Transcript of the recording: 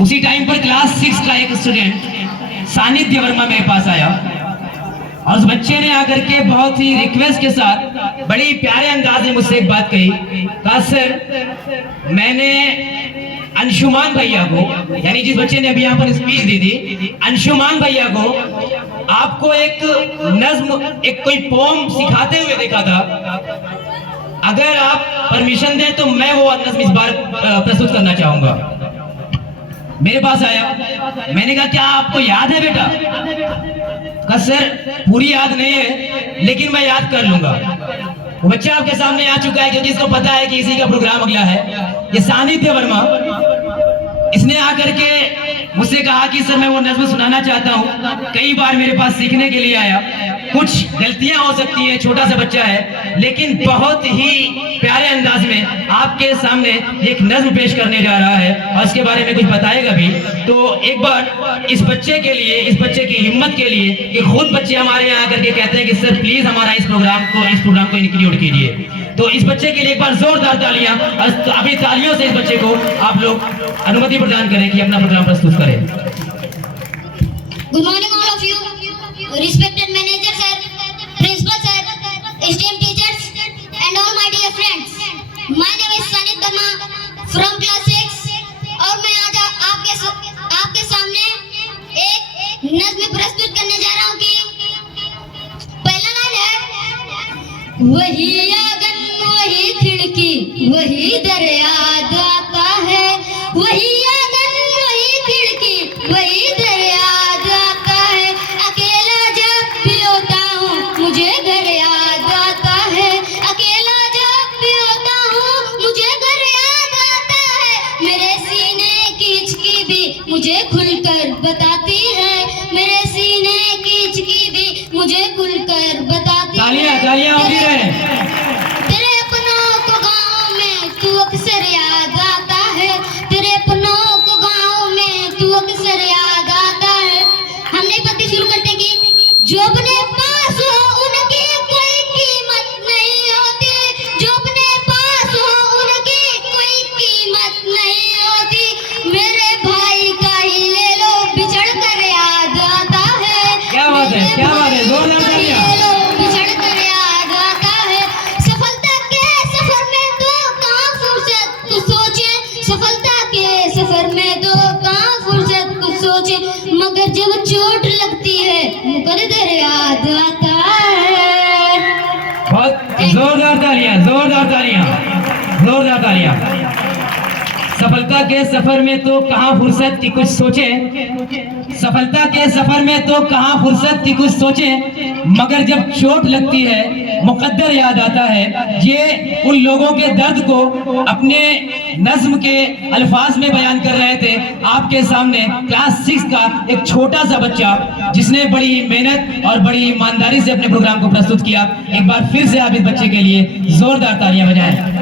उसी टाइम पर क्लास 6 का एक स्टूडेंट सानिध्य वर्मा मेरे पास आया और उस बच्चे ने आकर के बहुत ही रिक्वेस्ट के साथ बड़ी प्यारे अंदाज में मुझसे एक बात कही। कहा सर, मैंने अंशुमान भैया को, यानी जिस बच्चे ने अभी यहाँ पर स्पीच दी थी, अंशुमान भैया को आपको एक नज्म, एक कोई पोम सिखाते हुए देखा था। अगर आप परमिशन दें तो मैं वो नज्म इस बार प्रस्तुत करना चाहूंगा। मेरे पास आया, मैंने कहा क्या आपको याद है बेटा? कहा सर पूरी याद नहीं है लेकिन मैं याद कर लूंगा। वो बच्चा आपके सामने आ चुका है क्योंकि इसको पता है कि इसी का प्रोग्राम अगला है। ये सानिध्य वर्मा, इसने आकर के मुझसे कहा कि सर मैं वो नज्म सुनाना चाहता हूँ। कई बार मेरे पास सीखने के लिए आया, कुछ गलतियां हो सकती हैं, छोटा सा बच्चा है, लेकिन बहुत ही प्यारे अंदाज में आपके सामने एक नज्म पेश करने जा रहा है और इसके बारे में कुछ बताएगा भी। तो एक बार इस बच्चे के लिए, इस बच्चे की हिम्मत के लिए, कि खुद बच्चे हमारे यहाँ आकर के कहते हैं कि सर प्लीज हमारा इस प्रोग्राम को इंक्लूड कीजिए, तो इस बच्चे के लिए एक बार जोरदार तालियां। तो अभी तालियों से इस बच्चे को आप लोग अनुमति प्रदान करें कि अपना प्रोग्राम प्रस्तुत करें। Good morning all of you, respected manager sir, principal sir, esteemed teachers and all my dear friends. My name is Sanit Verma from class 6 और मैं आज आपके सामने एक नज्म प्रस्तुत करने जा रहा हूँ कि पहला लाइन है, वही आंगन वही खिड़की वही दरिया आता है, वही आंगन वही खिड़की वही दरिया आता है, अकेला जब भी होता हूँ मुझे घर याद आता है, अकेला जब भी होता हूँ मुझे घर याद आता है, मेरे सीने की हिचकी भी मुझे खुलकर बताती है, मेरे सीने की हिचकी भी मुझे खुलकर बताती है। तालियां होती रहे। तेरे अपनों को गाँव में तू अक्सर याद आता है, तेरे अपनों को गाँव में तू अक्सर याद आता है। हम नहीं पढ़ते, शुरू करते कि जो अपने पास हो उनकी कोई कीमत नहीं होती, जो अपने पास हो उनकी कोई कीमत नहीं होती, मेरे भाई का ही ले लो बिछड़ कर याद आता है। क्या बात है, क्या बात है, जोरदार तालियां। बिछड़ कर याद आता है, सफलता के सफर में तो कहाँ फुर्सत कुछ सोचे, सफलता के सफर में तो कहाँ फुर्सत कुछ सोचे, मगर जब चोट लगती है मुकद्दर याद आता है। बहुत जोरदार तालियां, जोरदार तालियां, जोरदार तालियां। सफलता के सफर में तो कहाँ फुर्सत की कुछ सोचे, सफलता के सफर में तो कहाँ फुर्सत की कुछ सोचे, मगर जब चोट लगती है मुकद्दर याद आता है। ये उन लोगों के दर्द को अपने नज्म के अल्फाज में बयान कर रहे थे आपके सामने क्लास 6 का एक छोटा सा बच्चा, जिसने बड़ी मेहनत और बड़ी ईमानदारी से अपने प्रोग्राम को प्रस्तुत किया। एक बार फिर से आप इस बच्चे के लिए जोरदार तालियां बजाएं।